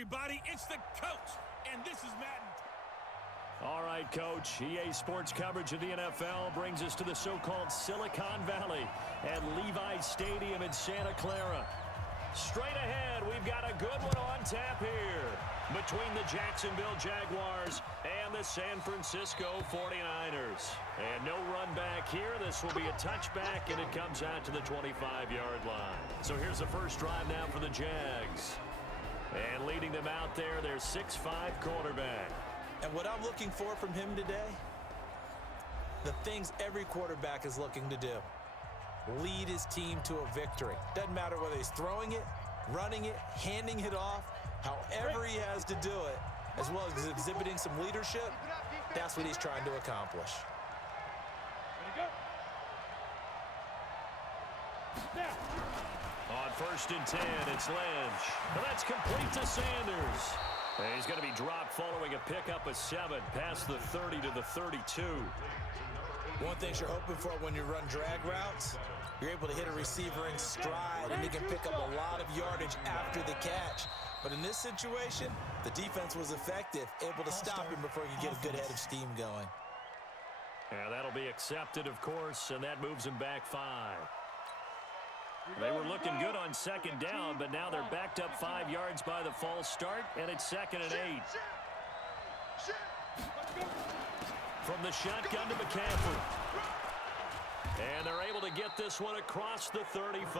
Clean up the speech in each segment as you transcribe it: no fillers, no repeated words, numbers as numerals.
everybody. It's the coach, and this is Madden. All right, Coach. EA Sports coverage of the NFL brings us to the so-called Silicon Valley at Levi Stadium in Santa Clara. Straight ahead, we've got a good one on tap here between the Jacksonville Jaguars and the San Francisco 49ers. And no run back here. This will be a touchback, and it comes out to the 25-yard line. So here's the first drive now for the Jags. And leading them out there, their 6'5" quarterback. And what I'm looking for from him today, the things every quarterback is looking to do. Lead his team to a victory. Doesn't matter whether he's throwing it, running it, handing it off, however he has to do it, as well as exhibiting some leadership, that's what he's trying to accomplish. On 1st and 10, it's Lynch. And that's complete to Sanders. And he's going to be dropped following a pickup of 7 past the 30 to the 32. One thing you're hoping for when you run drag routes, you're able to hit a receiver in stride, and he can pick up a lot of yardage after the catch. But in this situation, the defense was effective, able to stop him before he could get a good head of steam going. And that'll be accepted, of course, and that moves him back 5. They were looking good on 2nd down, but now they're backed up 5 yards by the false start, and it's 2nd and 8. From the shotgun to McCaffrey. And they're able to get this one across the 35.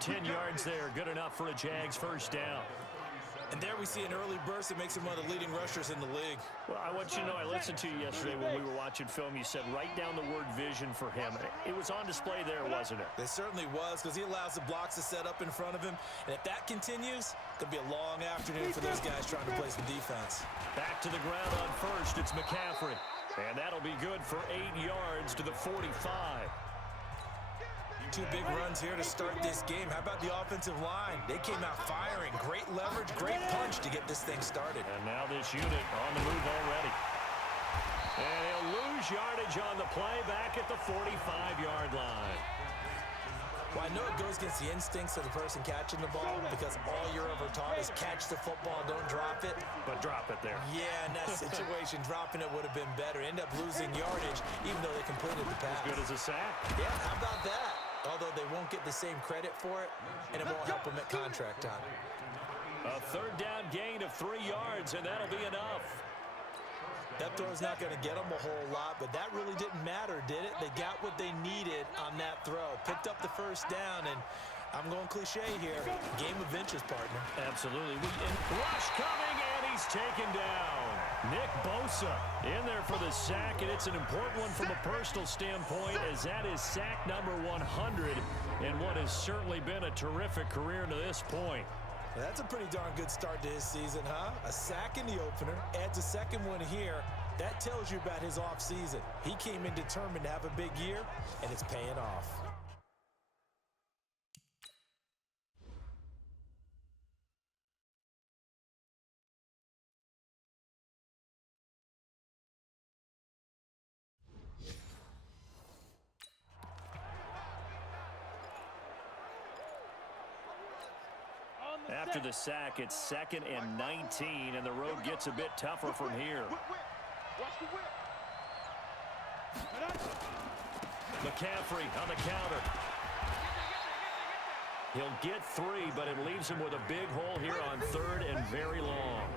10 yards there, good enough for a Jags first down. And there we see an early burst that makes him one of the leading rushers in the league. Well, I want you to know, I listened to you yesterday when we were watching film. You said write down the word vision for him. It was on display there, wasn't it? It certainly was, because he allows the blocks to set up in front of him. And if that continues, it could be a long afternoon for those guys trying to play some defense. Back to the ground on 1st, it's McCaffrey. And that'll be good for 8 yards to the 45. 2 big runs here to start this game. How about the offensive line? They came out firing. Great leverage, great punch to get this thing started. And now this unit on the move already. And he'll lose yardage on the play back at the 45-yard line. Well, I know it goes against the instincts of the person catching the ball, because all you're ever taught is catch the football, don't drop it. But drop it there. Yeah, in that situation, dropping it would have been better. End up losing yardage, even though they completed the pass. As good as a sack. Yeah, how about that? Although they won't get the same credit for it, and it won't help them at contract time. A 3rd down gain of 3 yards, and that'll be enough. That throw's not going to get them a whole lot, but that really didn't matter, did it? They got what they needed on that throw. Picked up the first down, and I'm going cliche here. Game of inches, partner. Absolutely. Rush coming, and he's taken down. Nick Bosa in there for the sack, and it's an important one from a personal standpoint, as that is sack number 100 in what has certainly been a terrific career to this point. That's a pretty darn good start to his season, huh? A sack in the opener, adds a second one here. That tells you about his offseason. He came in determined to have a big year, and it's paying off. After the sack, it's 2nd and 19, and the road gets a bit tougher from here. McCaffrey on the counter. He'll get 3, but it leaves him with a big hole here on 3rd and very long.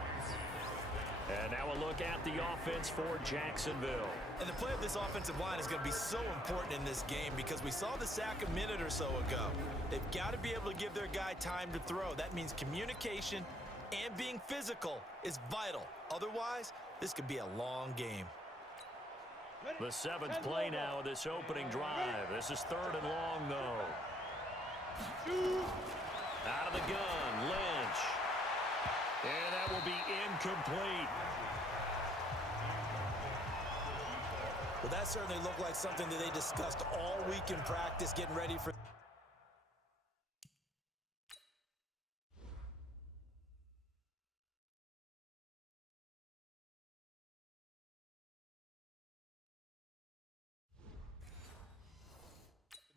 And now a look at the offense for Jacksonville. And the play of this offensive line is going to be so important in this game, because we saw the sack a minute or so ago. They've got to be able to give their guy time to throw. That means communication and being physical is vital. Otherwise, this could be a long game. The 7th play now of this opening drive. This is 3rd and long, though. Out of the gun, Lynch. And that will be incomplete. Well, that certainly looked like something that they discussed all week in practice, getting ready for.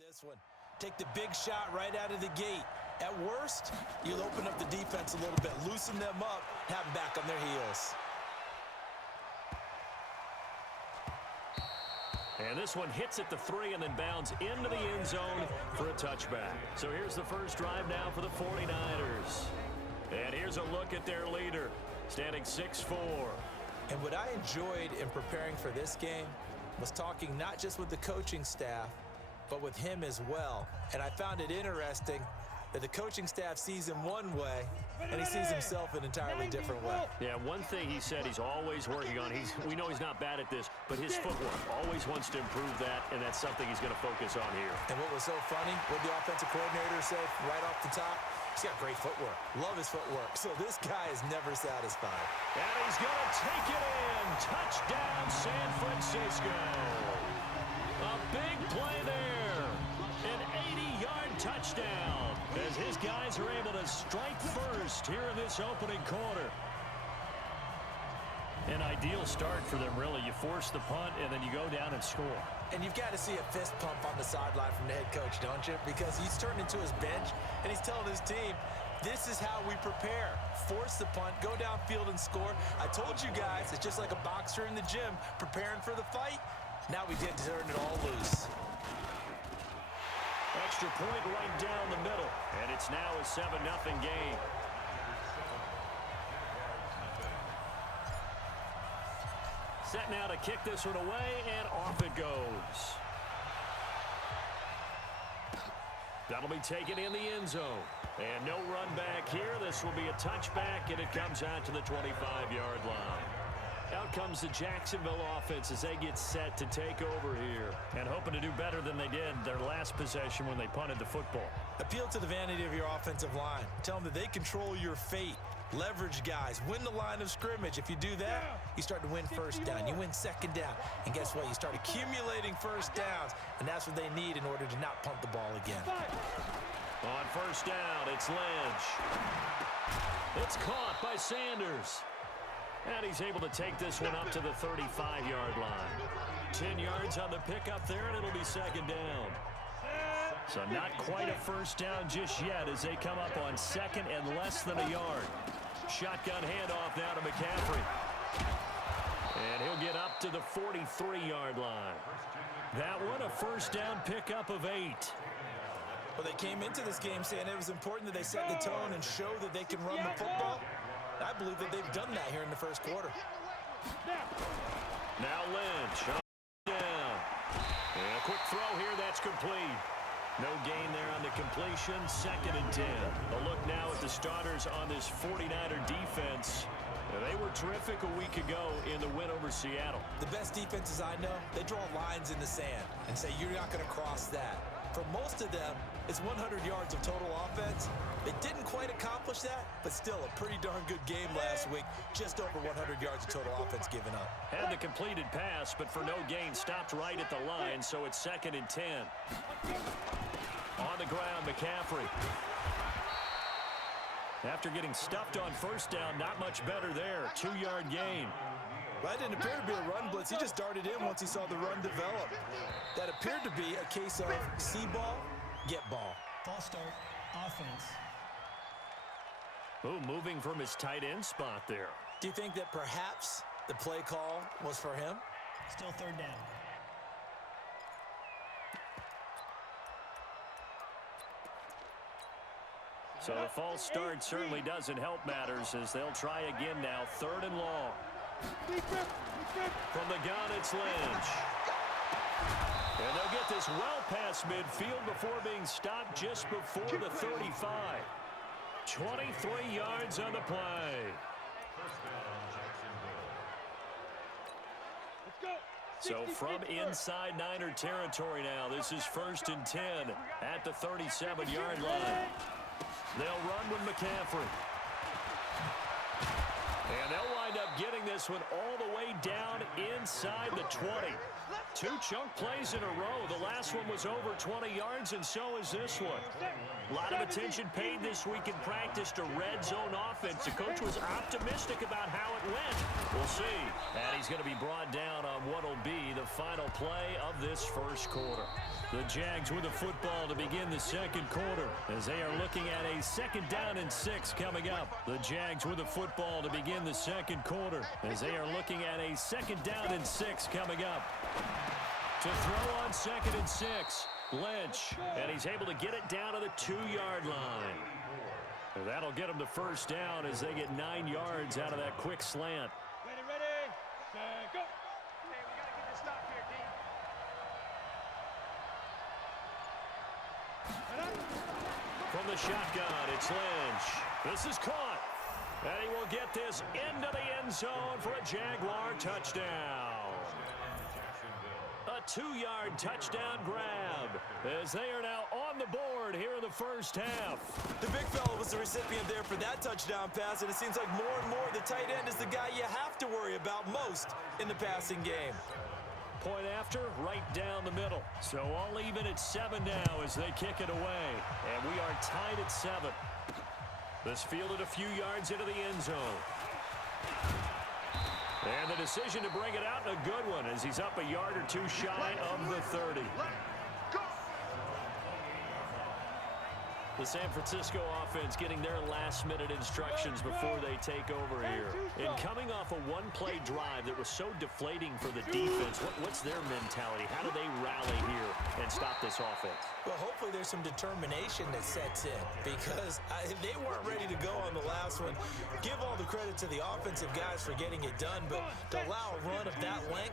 This one. Take the big shot right out of the gate. At worst, you'll open up the defense a little bit, loosen them up, have them back on their heels. And this one hits at the 3 and then bounds into the end zone for a touchback. So here's the first drive now for the 49ers. And here's a look at their leader, standing 6'4". And what I enjoyed in preparing for this game was talking not just with the coaching staff, but with him as well. And I found it interesting that the coaching staff sees him one way, and he sees himself an entirely different way. Yeah, one thing he said he's always working on, we know he's not bad at this, but his footwork, always wants to improve that, and that's something he's going to focus on here. And what was so funny, what the offensive coordinator said right off the top, he's got great footwork. Love his footwork. So this guy is never satisfied. And he's going to take it in. Touchdown, San Francisco. A big play there. An 80-yard touchdown as his guys are able to strike first here in this opening quarter. An ideal start for them, really. You force the punt, and then you go down and score. And you've got to see a fist pump on the sideline from the head coach, don't you? Because he's turned into his bench, and he's telling his team, this is how we prepare. Force the punt, go downfield and score. I told you guys, it's just like a boxer in the gym preparing for the fight. Now we did turn it all loose. Extra point right down the middle, and it's now a 7-0 game. Set now to kick this one away, and off it goes. That'll be taken in the end zone. And no run back here. This will be a touchback, and it comes out to the 25-yard line. Out comes the Jacksonville offense as they get set to take over here and hoping to do better than they did their last possession when they punted the football. Appeal to the vanity of your offensive line. Tell them that they control your fate. Leverage guys. Win the line of scrimmage. If you do that, you start to win first down. You win second down. And guess what? You start accumulating first downs, and that's what they need in order to not punt the ball again. On first down, it's Lynch. It's caught by Sanders. And he's able to take this one up to the 35-yard line. 10 yards on the pickup there, and it'll be second down. So not quite a first down just yet as they come up on second and less than a yard. Shotgun handoff now to McCaffrey. And he'll get up to the 43-yard line. That one, a first down pickup of 8. Well, they came into this game saying it was important that they set the tone and show that they can run the football. I believe that they've done that here in the first quarter. Now Lynch up down. And a quick throw here, that's complete. No gain there on the completion, 2nd and 10. A look now at the starters on this 49er defense. They were terrific a week ago in the win over Seattle. The best defenses I know, they draw lines in the sand and say you're not going to cross that. For most of them, it's 100 yards of total offense. They didn't quite accomplish that, but still a pretty darn good game last week. Just over 100 yards of total offense given up. Had the completed pass, but for no gain, stopped right at the line, so it's 2nd and 10. On the ground, McCaffrey. After getting stuffed on first down, not much better there. 2-yard gain. That didn't appear to be a run blitz. He just darted in once he saw the run develop. That appeared to be a case of see ball, get ball. False start, offense. Ooh, moving from his tight end spot there. Do you think that perhaps the play call was for him? Still third down. So the false start certainly doesn't help matters as they'll try again now. 3rd and long. From the gun, it's Lynch. And they'll get this well past midfield before being stopped just before the 35. 23 yards on the play. So from inside Niner territory now, this is 1st and 10 at the 37-yard line. They'll run with McCaffrey. And they'll wind up getting this one all the way down inside the 20. 2 chunk plays in a row. The last one was over 20 yards, and so is this one. A lot of attention paid this week in practice to red zone offense. The coach was optimistic about how it went. We'll see. And he's going to be brought down on what will be the final play of this first quarter. The Jags with the football to begin the second quarter as they are looking at a 2nd down and 6 coming up. The Jags with the football to begin the second quarter as they are looking at a 2nd down and 6 coming up. To throw on 2nd and 6, Lynch, and he's able to get it down to the 2-yard line. And that'll get him the first down as they get 9 yards out of that quick slant. Ready, set, go. Hey, we got to get this stop here, D. From the shotgun, it's Lynch. This is caught. And he will get this into the end zone for a Jaguar touchdown. A 2-yard touchdown grab as they are now on the board here in the first half. The big fella was the recipient there for that touchdown pass, and it seems like more and more the tight end is the guy you have to worry about most in the passing game. Point after, right down the middle. So all even at 7 now as they kick it away. And we are tied at 7. This fielded a few yards into the end zone. And the decision to bring it out, a good one, as he's up a yard or 2 shy of the 30. The San Francisco offense getting their last-minute instructions before they take over here. And coming off a one-play drive that was so deflating for the defense, what's their mentality? How do they rally here and stop this offense? Well, hopefully there's some determination that sets in because they weren't ready to go on the last one. Give all the credit to the offensive guys for getting it done, but to allow a run of that length,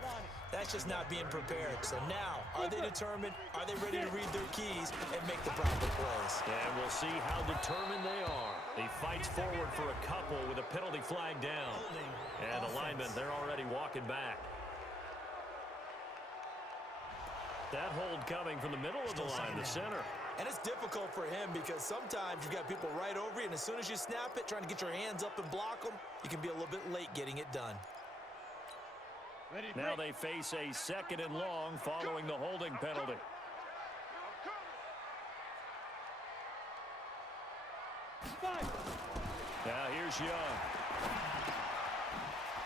that's just not being prepared. So now, are they determined? Are they ready to read their keys and make the proper plays? And we'll see how determined they are. He fights forward for a couple with a penalty flag down. And the linemen, they're already walking back. That hold coming from the middle of the line, the center. And it's difficult for him because sometimes you've got people right over you, and as soon as you snap it, trying to get your hands up and block them, you can be a little bit late getting it done. Now they face a 2nd and long following the holding penalty. Now here's Young.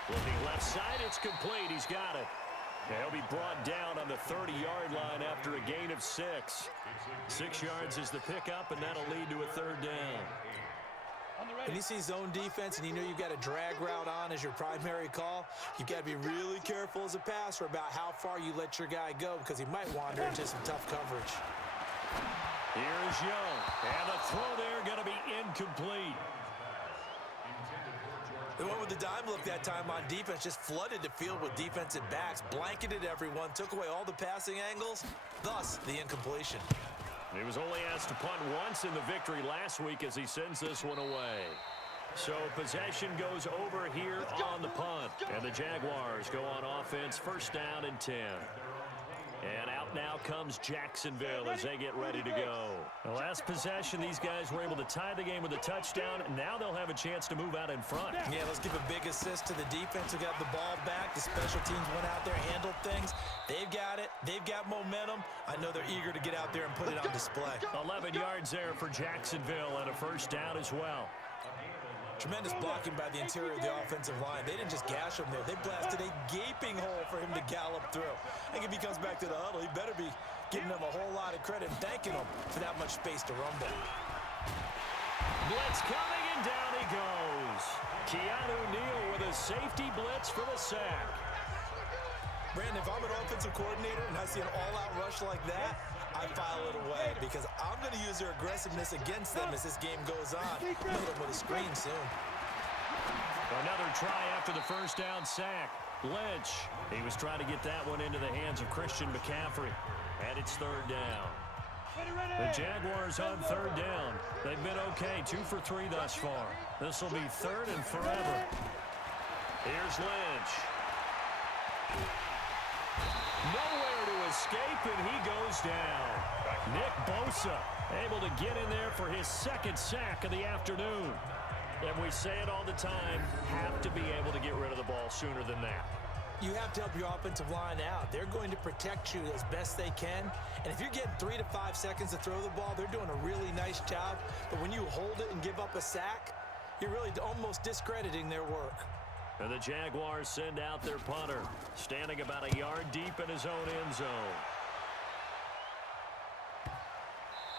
Looking left side, it's complete. He's got it. He'll be brought down on the 30-yard line after a gain of 6. 6 yards is the pickup, and that'll lead to a 3rd down. When you see zone defense and you know you've got a drag route on as your primary call, you've got to be really careful as a passer about how far you let your guy go because he might wander into some tough coverage. Here's Young, and the throw there going to be incomplete. They went with the dime look that time on defense, just flooded the field with defensive backs, blanketed everyone, took away all the passing angles, thus the incompletion. He was only asked to punt once in the victory last week as he sends this one away. So possession goes over here on the punt. And the Jaguars go on offense, 1st down and 10. And out now comes Jacksonville as they get ready to go. The last possession, these guys were able to tie the game with a touchdown. Now they'll have a chance to move out in front. Yeah, let's give a big assist to the defense who got the ball back. The special teams went out there, handled things. They've got it. They've got momentum. I know they're eager to get out there and put it on display. 11 yards there for Jacksonville and a 1st down as well. Tremendous blocking by the interior of the offensive line. They didn't just gash him there. They blasted a gaping hole for him to gallop through. I think if he comes back to the huddle, he better be giving them a whole lot of credit and thanking them for that much space to rumble. Blitz coming, and down he goes. Keanu Neal with a safety blitz for the sack. Brandon, if I'm an offensive coordinator and I see an all-out rush like that, I file it away because I'm going to use their aggressiveness against them as this game goes on. Hit them with a screen soon. Another try after the 1st down sack. Lynch, he was trying to get that one into the hands of Christian McCaffrey. And it's 3rd down. The Jaguars on 3rd down. They've been okay, 2 for 3 thus far. This will be 3rd and forever. Here's Lynch. Nowhere to escape, and he goes down. Nick Bosa able to get in there for his 2nd sack of the afternoon. And we say it all the time, have to be able to get rid of the ball sooner than that. You have to help your offensive line out. They're going to protect you as best they can. And if you're getting 3 to 5 seconds to throw the ball, they're doing a really nice job. But when you hold it and give up a sack, you're really almost discrediting their work. And the Jaguars send out their punter, standing about a yard deep in his own end zone.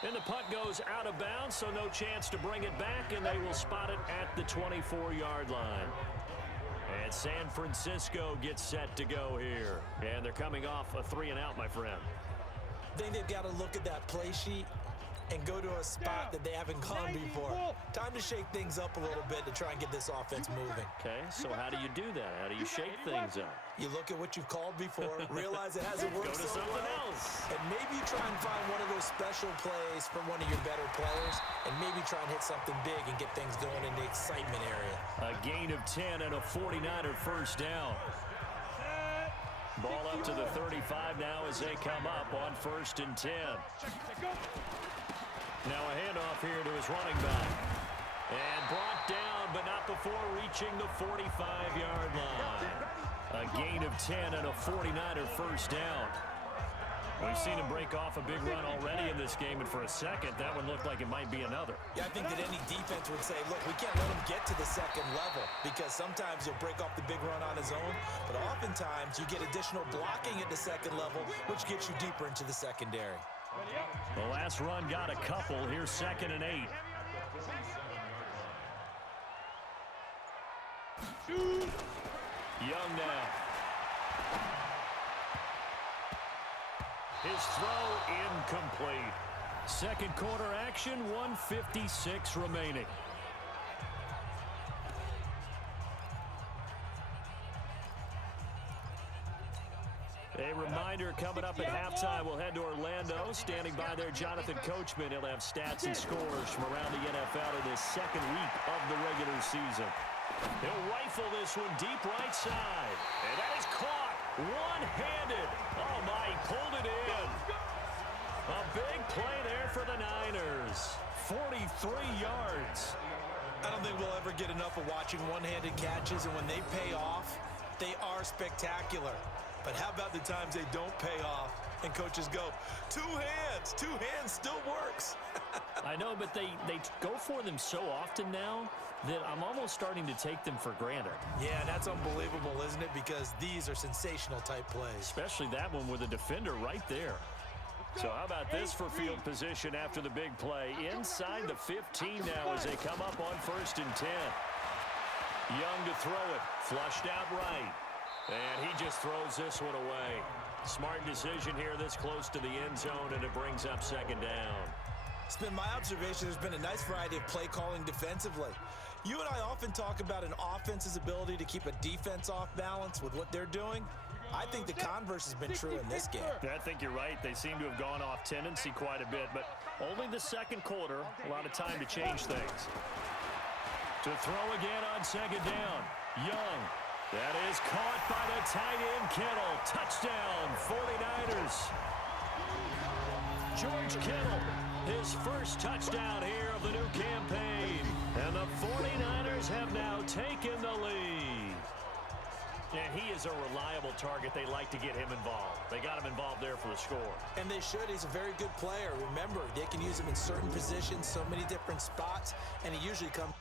And the punt goes out of bounds, so no chance to bring it back, and they will spot it at the 24-yard line. And San Francisco gets set to go here. And they're coming off a 3-and-out, my friend. I think they've got to look at that play sheet and go to a spot that they haven't gone before. Time to shake things up a little bit to try and get this offense moving. Okay, so how do you do that? How do you shake things up? You look at what you've called before, realize it hasn't worked Go to so something well, else. and maybe you try and find one of those special plays from one of your better players, and maybe try and hit something big and get things going in the excitement area. A gain of 10 and a 49er first down. Ball up to the 35 now as they come up on 1st and 10. Now a handoff here to his running back. And brought down, but not before reaching the 45-yard line. A gain of 10 and a 49er first down. We've seen him break off a big run already in this game, and for a second, that one looked like it might be another. Yeah, I think that any defense would say, look, we can't let him get to the second level, because sometimes he'll break off the big run on his own, but oftentimes you get additional blocking at the second level, which gets you deeper into the secondary. The last run got a couple. Here's 2nd and 8. Young now. His throw incomplete. Second quarter action, 1:56 remaining. A reminder coming up at halftime, we'll head to Orlando. Standing by there, Jonathan Coachman. He'll have stats and scores from around the NFL in this second week of the regular season. He'll rifle this one deep right side. And that is caught one-handed. Oh, my, he pulled it in. A big play there for the Niners. 43 yards. I don't think we'll ever get enough of watching one-handed catches, and when they pay off, they are spectacular. But how about the times they don't pay off and coaches go, two hands still works. I know, but they go for them so often now that I'm almost starting to take them for granted. Yeah, that's unbelievable, isn't it? Because these are sensational type plays. Especially that one with a defender right there. So how about this for field position after the big play? Inside the 15 now as they come up on 1st and 10. Young to throw it, flushed out right. And he just throws this one away. Smart decision here this close to the end zone, and it brings up 2nd down. It's been my observation there's been a nice variety of play calling defensively. You and I often talk about an offense's ability to keep a defense off balance with what they're doing. I think the converse has been true in this game. I think you're right. They seem to have gone off tendency quite a bit, but only the second quarter, a lot of time to change things. To throw again on 2nd down. Young. That is caught by the tight end, Kittle. Touchdown, 49ers. George Kittle, his first touchdown here of the new campaign. And the 49ers have now taken the lead. And he is a reliable target. They like to get him involved. They got him involved there for the score. And they should. He's a very good player. Remember, they can use him in certain positions, so many different spots, and he usually comes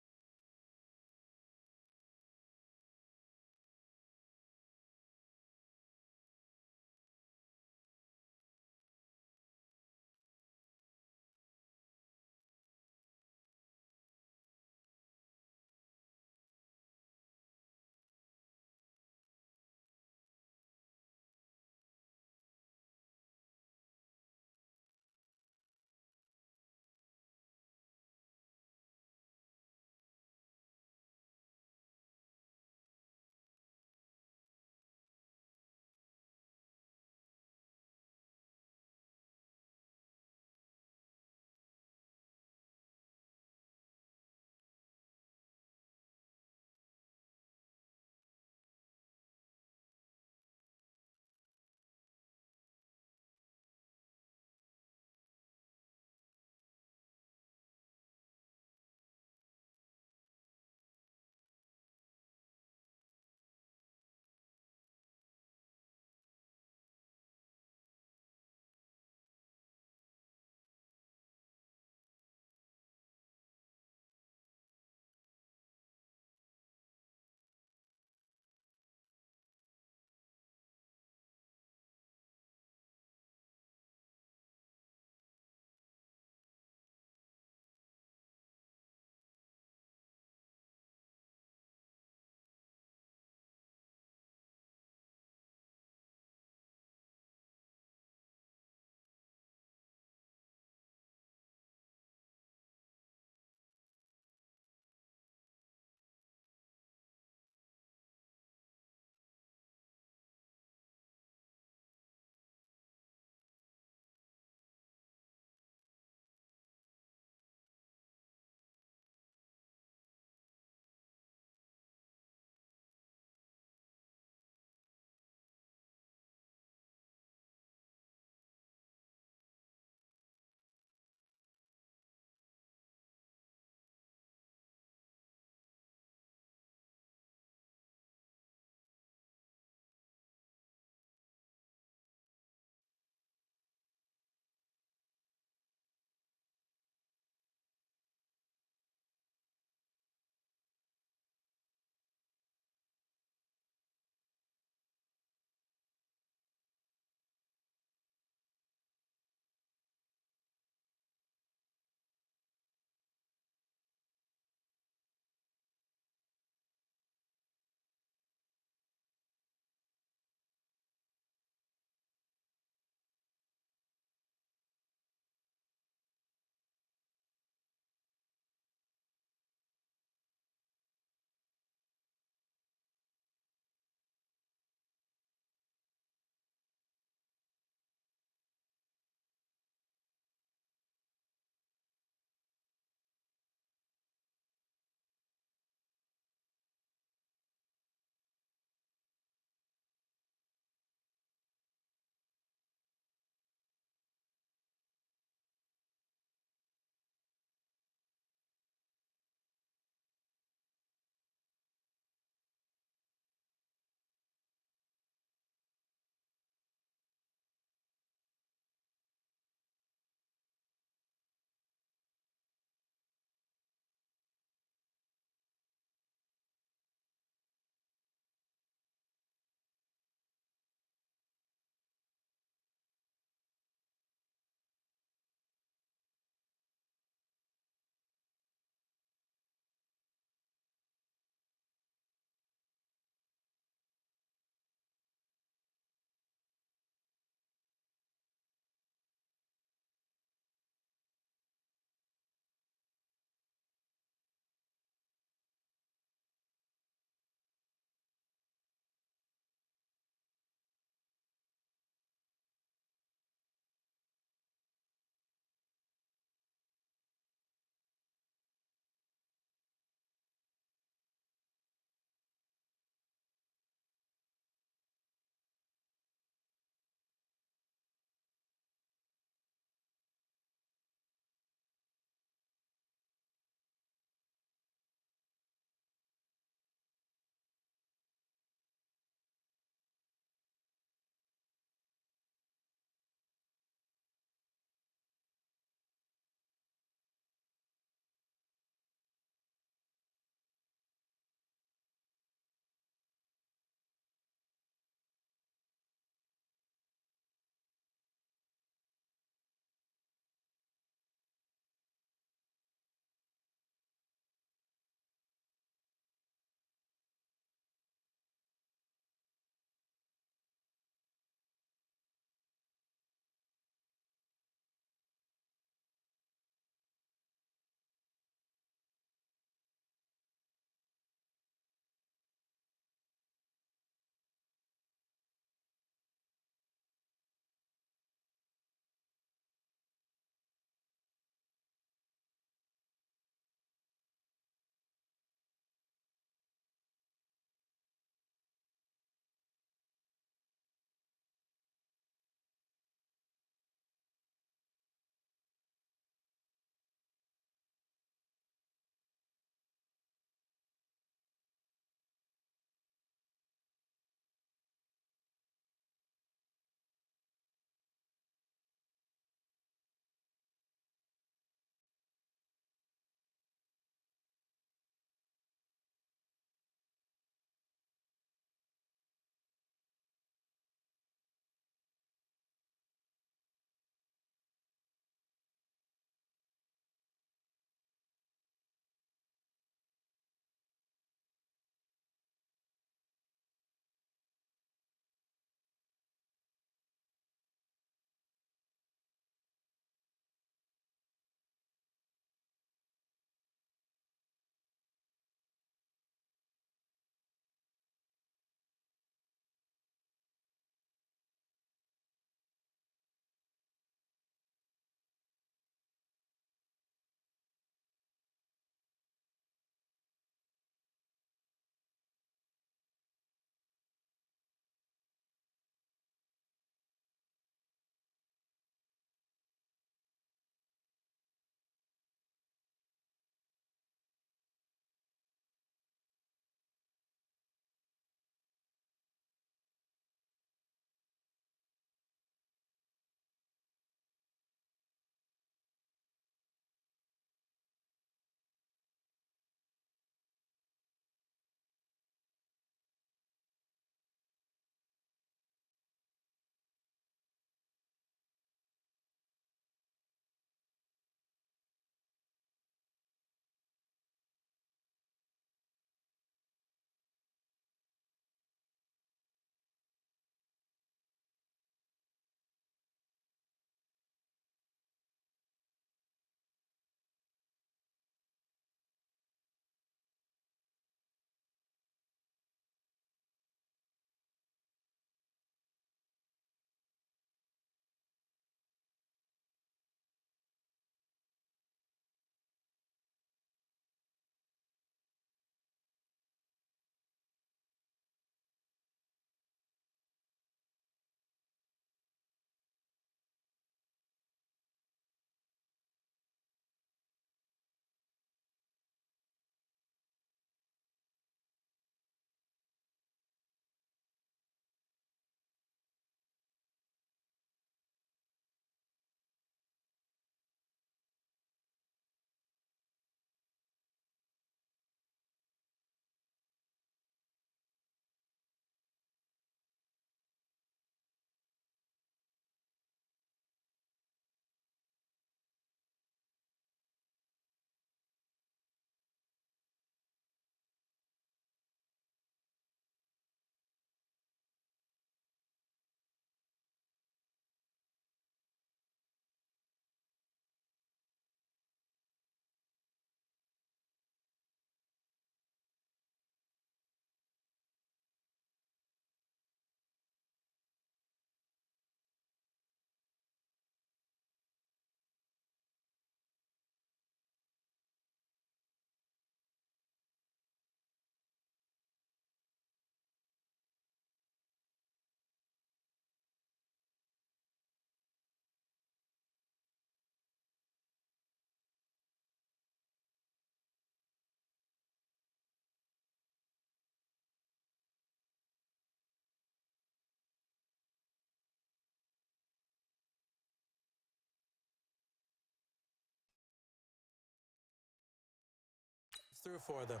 through for them.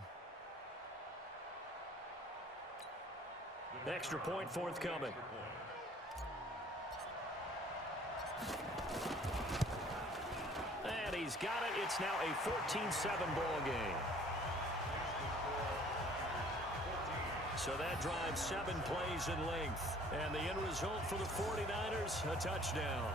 Extra point forthcoming. And he's got it. It's now a 14-7 ball game. So that drives 7 plays in length. And the end result for the 49ers, a touchdown.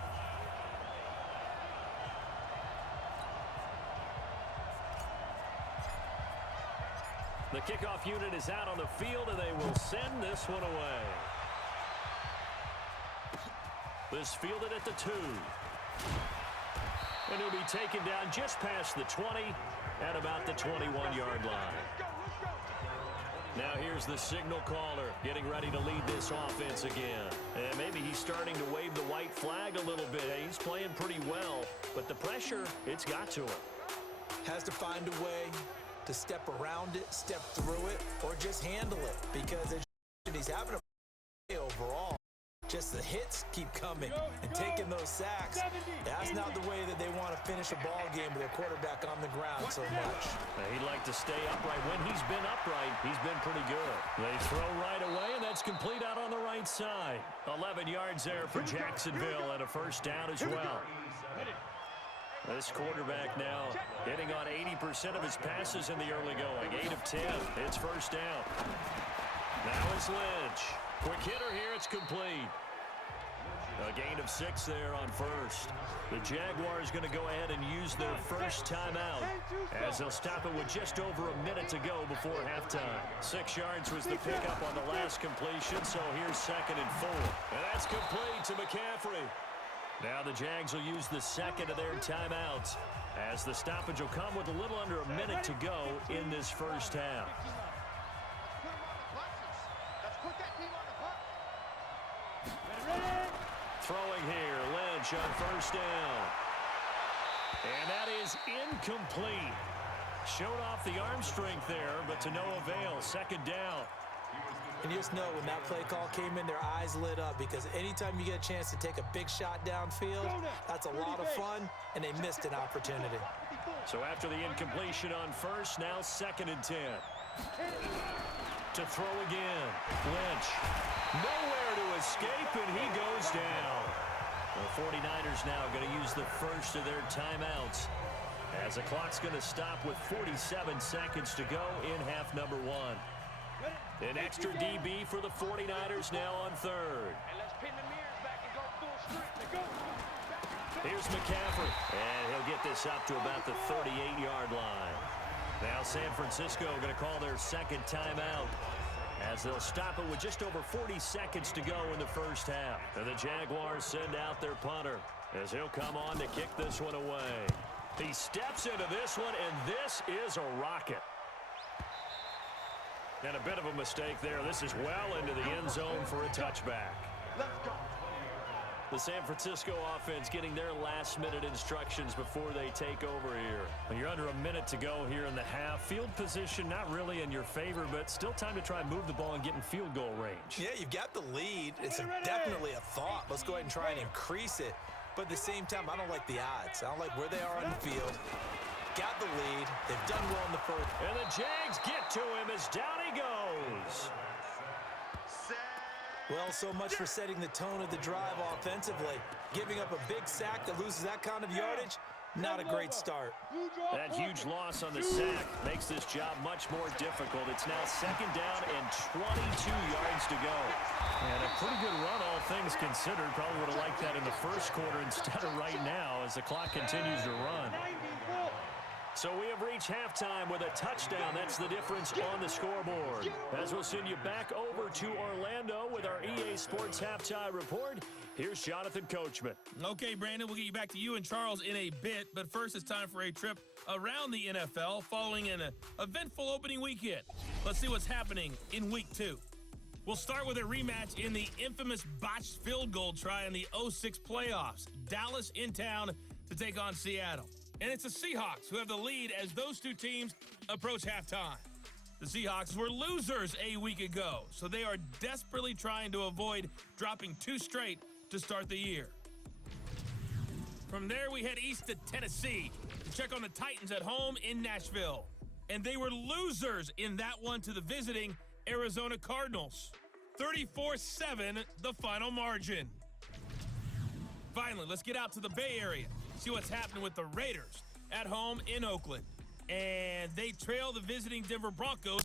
The kickoff unit is out on the field, and they will send this one away. This fielded at the 2. And he'll be taken down just past the 20 at about the 21-yard line. Now here's the signal caller getting ready to lead this offense again. And maybe he's starting to wave the white flag a little bit. He's playing pretty well, but the pressure, it's got to him. Has to find a way to step around it, step through it, or just handle it, because he's having a play overall. Just the hits keep coming and taking those sacks. That's not the way that they want to finish a ball game with their quarterback on the ground so much. He'd like to stay upright. When he's been upright, he's been pretty good. They throw right away, and that's complete out on the right side. 11 yards there for Jacksonville, and a first down as well. This quarterback now hitting on 80% of his passes in the early going. 8 of 10. It's first down. Now it's Lynch. Quick hitter here. It's complete. A gain of 6 there on first. The Jaguars going to go ahead and use their first timeout as they'll stop it with just over a minute to go before halftime. 6 yards was the pickup on the last completion, so here's 2nd and 4. And that's complete to McCaffrey. Now the Jags will use the second of their timeouts as the stoppage will come with a little under a minute to go in this first half. Throwing here, Lynch on first down. And that is incomplete. Showed off the arm strength there, but to no avail. 2nd down. And you just know when that play call came in, their eyes lit up, because anytime you get a chance to take a big shot downfield, that's a lot of fun, and they missed an opportunity. So after the incompletion on first, now 2nd and 10. To throw again. Lynch. Nowhere to escape, and he goes down. The 49ers now going to use the first of their timeouts as the clock's going to stop with 47 seconds to go in half number 1. An extra DB for the 49ers now on 3rd. Here's McCaffrey, and he'll get this up to about the 38-yard line. Now San Francisco going to call their 2nd timeout as they'll stop it with just over 40 seconds to go in the first half. And the Jaguars send out their punter as he'll come on to kick this one away. He steps into this one, and this is a rocket. And a bit of a mistake there. This is well into the end zone for a touchback. Let's go. The San Francisco offense getting their last-minute instructions before they take over here. When you're under a minute to go here in the half, field position not really in your favor, but still time to try and move the ball and get in field goal range. Yeah, you've got the lead. It's definitely a thought. Let's go ahead and try and increase it. But at the same time, I don't like the odds. I don't like where they are on the field. Got the lead. They've done well in the first. And the Jags get to him as down he goes. Well, so much for setting the tone of the drive offensively. Giving up a big sack that loses that kind of yardage, not a great start. That huge loss on the sack makes this job much more difficult. It's now 2nd down and 22 yards to go. And a pretty good run, all things considered. Probably would have liked that in the first quarter instead of right now as the clock continues to run. So we have reached halftime with a touchdown. That's the difference on the scoreboard. As we'll send you back over to Orlando with our EA Sports Halftime Report, here's Jonathan Coachman. Okay, Brandon, we'll get you back to you and Charles in a bit, but first it's time for a trip around the NFL following an eventful opening weekend. Let's see what's happening in Week 2. We'll start with a rematch in the infamous botched field goal try in the 06 playoffs. Dallas in town to take on Seattle. And it's the Seahawks who have the lead as those two teams approach halftime. The Seahawks were losers a week ago, so they are desperately trying to avoid dropping 2 straight to start the year. From there, we head east to Tennessee to check on the Titans at home in Nashville. And they were losers in that one to the visiting Arizona Cardinals. 34-7, the final margin. Finally, let's get out to the Bay Area. See what's happening with the Raiders at home in Oakland. And they trail the visiting Denver Broncos.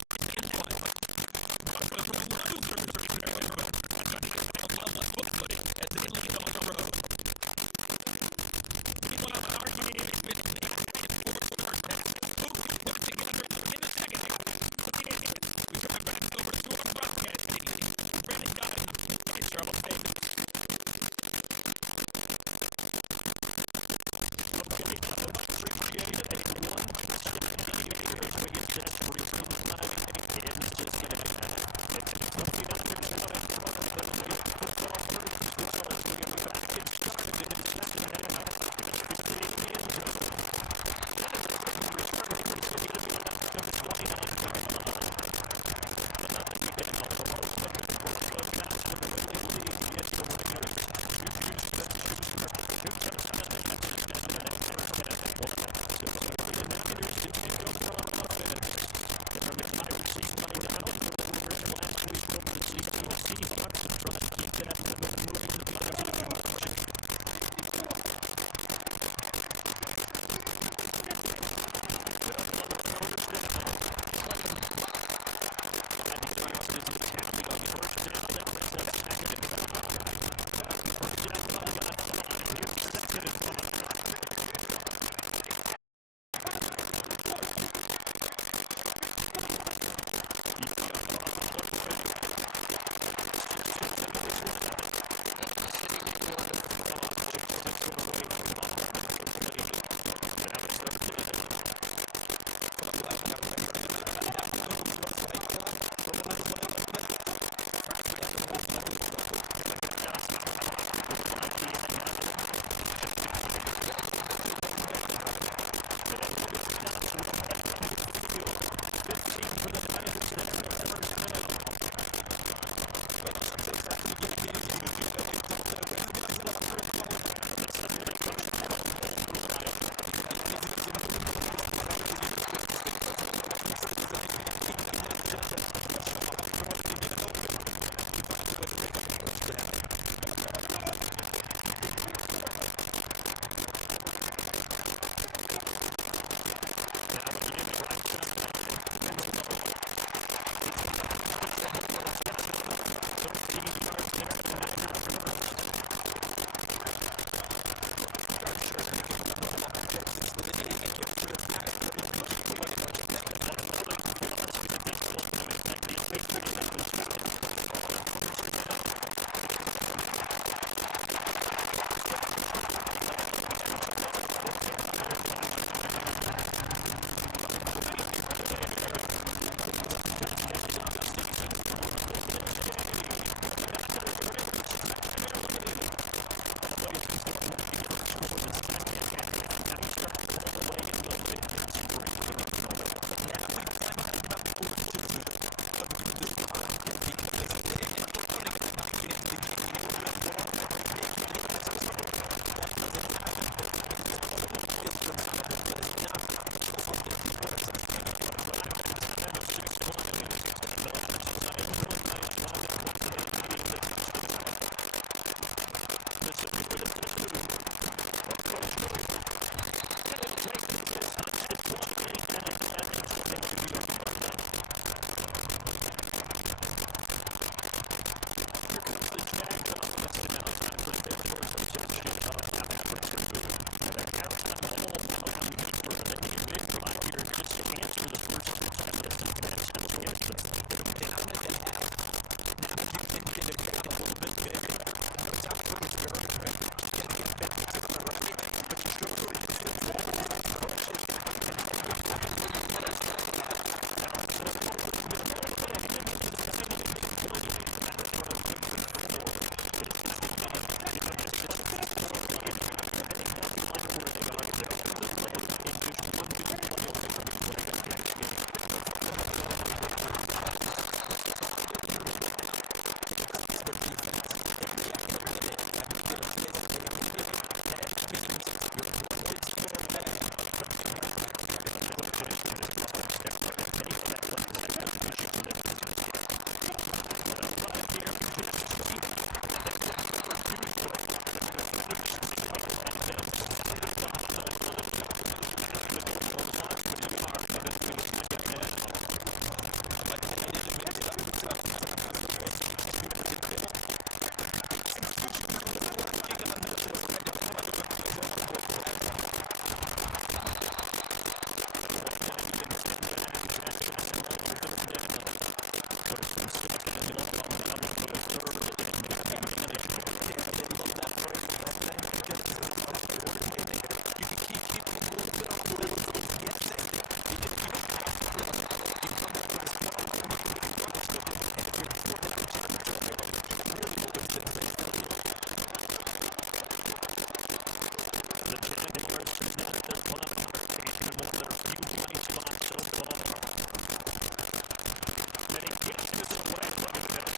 And he gets this away from him.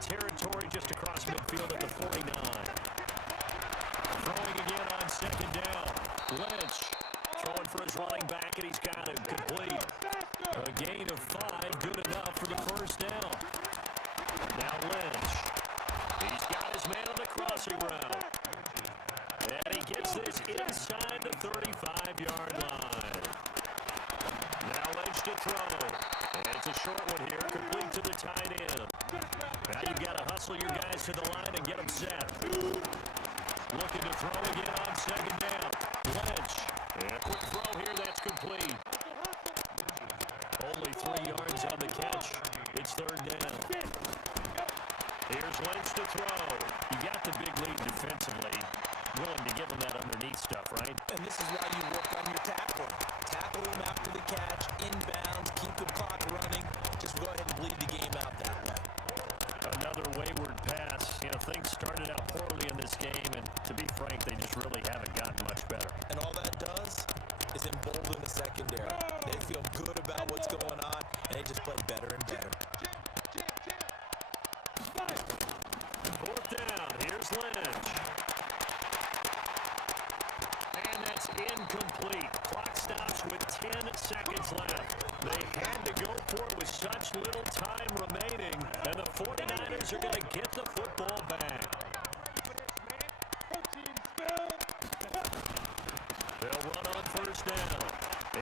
territory just across midfield at the 49. Throwing again on second down. Lynch throwing for his running back, and he's got it complete. A gain of 5, good enough for the first down. Now Lynch. He's got his man on the crossing route. And he gets this inside the 35-yard line. Now Lynch to throw. And it's a short one here, complete to the tight end. Now you've got to hustle your guys to the line and get them set. Looking to throw again on second down. Lynch. And a quick throw here, that's complete. Only 3 yards on the catch. It's third down. Here's Lynch to throw. You got the big lead defensively. Willing to give him that underneath stuff, right? And this is why you work on your tackling. Tackle him after the catch, inbounds, keep the clock running. Just go ahead and bleed the game out that way. Another wayward pass. You know, things started out poorly in this game, and to be frank, they just really haven't gotten much better. And all that does is embolden the secondary. They feel good about what's going on, and they just play better and better. Fourth down. Here's Lynch. And that's incomplete. Clock stops with 10 seconds left. They had to go for it with such little time remaining, and the 49ers are going to get the football back. They'll run on first down.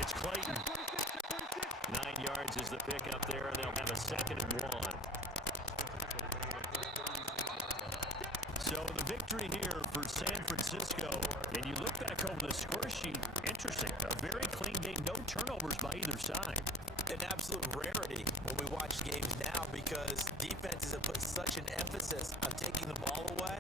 It's Clayton. 9 yards is the pickup there, and they'll have a 2nd and 1. So the victory here for San Francisco, and you look back over the score sheet, interesting. A very clean game, no turnovers by either side. An absolute rarity when we watch games now because defenses have put such an emphasis on taking the ball away.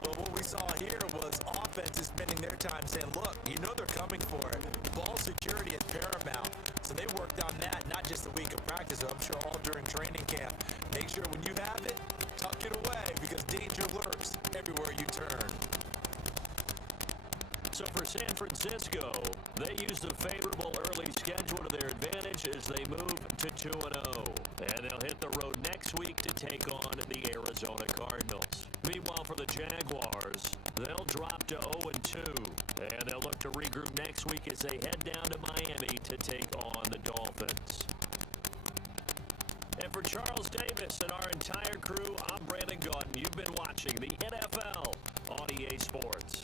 But what we saw here was offenses spending their time saying, look, you know they're coming for it. Ball security is paramount. So they worked on that, not just a week of practice, but I'm sure all during training camp. Make sure when you have it, tuck it away because danger lurks everywhere you turn. So for San Francisco, they used a favorable early schedule to their advantage as they move to 2-0. And they'll hit the road next week to take on the Arizona Cardinals. Meanwhile, for the Jaguars, they'll drop to 0-2. And they'll look to regroup next week as they head down to Miami to take on the Dolphins. And for Charles Davis and our entire crew, I'm Brandon Gaudin. You've been watching the NFL on EA Sports.